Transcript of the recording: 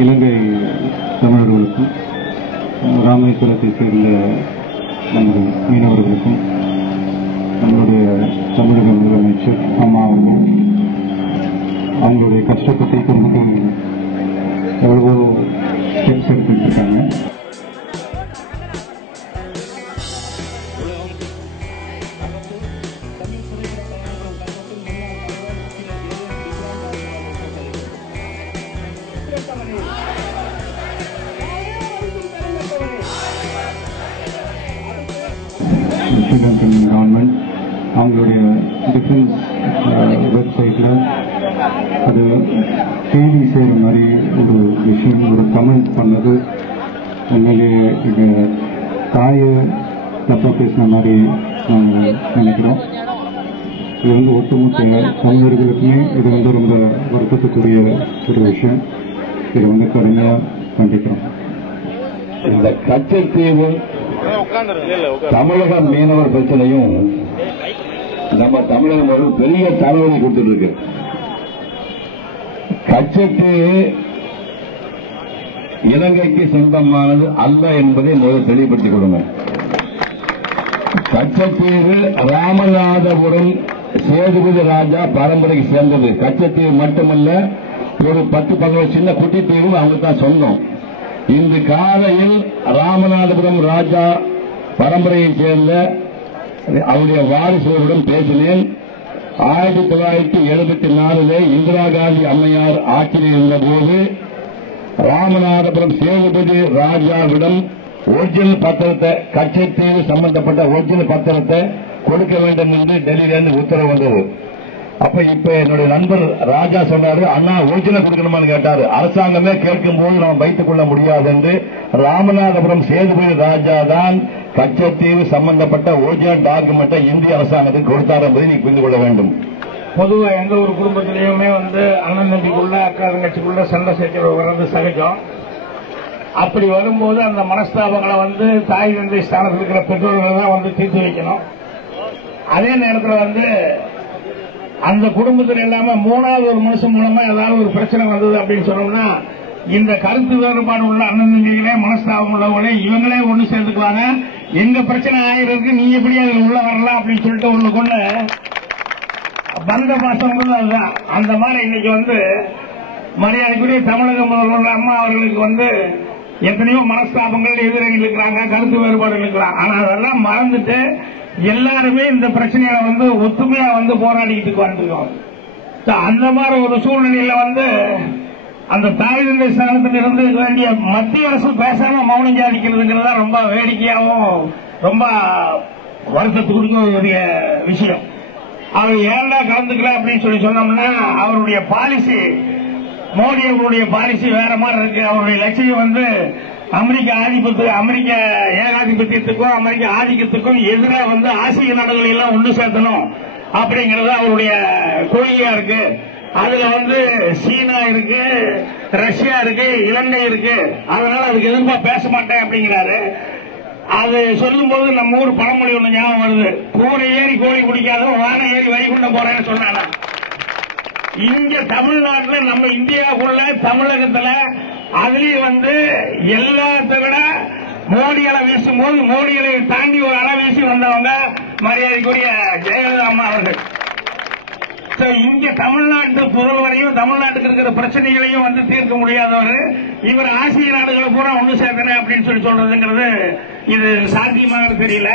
இலங்கை தமிழர்களுக்கும் ராமேஸ்வரத்தை சேர்ந்த நமது மீனவர்களுக்கும் நம்முடைய தமிழக முதலமைச்சர் அம்மாவும் அவங்களுடைய கஷ்டத்தை தீர்க்கிறதுக்கு எவ்வளவோ ஸ்டெப்ஸ் எடுத்துட்டு இருக்காங்க. ஸ்ரீலங்கன் கவர்மெண்ட் அவங்களுடைய டிஃபென்ஸ் வெப்சைட்டில் அது கேள்வி செய்கிற மாதிரி ஒரு விஷயம், ஒரு கமெண்ட் பண்ணது உண்மையிலேயே இது தாயை தப்பாக பேசின மாதிரி நாங்கள் நினைக்கிறோம். இது ஒட்டுமொத்த தமிழர்களுக்குமே இது ரொம்ப வருத்தத்துக்குரிய ஒரு விஷயம். இது கடுமையாக கண்டிக்கிறோம். இந்த கச்சத்தீவு தமிழக மீனவர் பிரச்சனையும் நம்ம தமிழகம் ஒரு பெரிய தலைவலி கொடுத்துட்டு இருக்கு. கச்சத்தீவு இலங்கைக்கு சொந்தமானது அல்ல என்பதை முதல் தெளிவுபடுத்திக் கொடுங்க. கச்சத்தீவு ராமநாதபுரம் சேதுபதி ராஜா பரம்பரைக்கு சேர்ந்தது. கச்சத்தீவு மட்டுமல்ல, ஒரு 10-15 சின்ன குட்டி தீவு அவங்க தான் சொந்தம். இன்று காலையில் ராமநாதபுரம் ராஜா பரம்பரையை சேர்ந்த அவருடைய வாரிசுகளுடன் பேசினேன். 1974 இந்திரா காந்தி அம்மையார் ஆட்சியில் இருந்தபோது ராமநாதபுரம் சேதுபதி ராஜாவிடம் ஒரிஜினல் பத்திரத்தை, கச்சத்தீவு சம்பந்தப்பட்ட ஒரிஜினல் பத்திரத்தை கொடுக்க வேண்டும் என்று டெல்லியிலிருந்து உத்தரவு வந்தது. அப்ப இப்ப என்னுடைய நண்பர் ராஜா சொன்னாரு, அண்ணா ஒரிஜினல் கொடுக்கணுமான்னு கேட்டாரு. அரசாங்கமே கேட்கும் போது நாம் வைத்துக் கொள்ள முடியாது என்று ராமநாதபுரம் சேதுபதி ராஜா தான் கச்சத்தீவு சம்பந்தப்பட்ட ஒரிஜினல் டாக்குமெண்ட்டை இந்திய அரசாங்கத்துக்கு கொடுத்தார் என்பதை நீ புரிந்து கொள்ள வேண்டும். பொதுவாக எந்த ஒரு குடும்பத்திலையுமே அண்ணன் தம்பிக்குள்ள அக்கா தங்கச்சிக்குள்ள சண்டை சேர்க்கிற வர்றது சகஜம். அப்படி வரும்போது அந்த மனஸ்தாபங்களை தாய் தந்தை ஸ்தானத்தில் இருக்கிற பெற்றோர்கள் தான் தீர்த்து வைக்கணும். அதே நேரத்தில் அந்த குடும்பத்தில் இல்லாம மூணாவது ஒரு மனுஷன் மூலமா ஏதாவது ஒரு பிரச்சனை வந்தது அப்படின்னு சொன்னோம்னா, இந்த கருத்து வேறுபாடு உள்ள அண்ணன் தம்பிகளே, மனஸ்தாபம் உள்ளவங்களே இவங்களே ஒண்ணு சேர்ந்துக்குவாங்க. எங்க பிரச்சனை ஆயிருக்கு, நீ எப்படி அதுல உள்ள வரலாம் அப்படின்னு சொல்லிட்டு ஒண்ணு கொண்டு பந்த பாசம் அதுதான். அந்த மாதிரி இன்னைக்கு மரியாதைக்குரிய தமிழக முதல்வர் அம்மா அவர்களுக்கு எத்தனையோ மனஸ்தாபங்கள் எதிரிகள் இருக்கிறாங்க, கருத்து வேறுபாடுகள் இருக்கிறாங்க. ஆனா அதெல்லாம் மறந்துட்டு எல்லாருமே இந்த பிரச்சனைகளை ஒத்துமையா போராடிக்கிட்டு வந்துருக்கோம். அந்த மாதிரி ஒரு சூழ்நிலையில அந்த தாய் தந்தை ஸ்தானத்தில் இருந்து வேண்டிய மத்திய அரசு பேசாம மௌனம் சாதிக்கிறதுங்கிறதா ரொம்ப வேடிக்கையாகவும் ரொம்ப வருத்தத்துக்குரிய விஷயம். அவர் ஏன்டா கலந்துக்கல அப்படின்னு சொன்னோம்னா, அவருடைய பாலிசி, மோடி அவருடைய பாலிசி வேற மாதிரி இருக்கு. அவருடைய லட்சியம் அமெரிக்க ஏகாதிபத்தியத்துக்கும் அமெரிக்க ஆதிக்கத்துக்கும் எதிராக ஆசிய நாடுகளை எல்லாம் ஒன்று சேர்த்தணும் அப்படிங்கறது அவருடைய கொள்கையா இருக்கு. அதுல சீனா இருக்கு, ரஷ்யா இருக்கு, இலங்கை இருக்கு. அதனால அதுக்கு எதிர்ப்பா பேச மாட்டேன் அப்படிங்கிறாரு. அது சொல்லும் போது நம்ம ஊர் பழமொழி ஒண்ணு ஞாபகம் வருது, கூரை ஏறி கோழி பிடிக்காதவன் வானை ஏறி வைகுண்டம் போறேன்னு சொன்னாங்க. இங்க தமிழ்நாட்டில் நம்ம இந்தியாவுக்குள்ள தமிழகத்துல அதுலயும் எல்லாத்த விட மோடிகளை வீசும்போது மோடிகளை தாண்டி ஒரு அலை வீசி வந்தவங்க மரியாதைக்குரிய ஜெயலலிதா அம்மா அவர்கள். இங்க தமிழ்நாட்டு புதல்வரையும் தமிழ்நாட்டுக்கு இருக்கிற பிரச்சனைகளையும் தீர்க்க முடியாதவர் இவர் ஆசிய நாடுகளை பூரா ஒன்று சேர்க்கணும் அப்படின்னு சொல்றதுங்கிறது இது சாத்தியமாக தெரியல.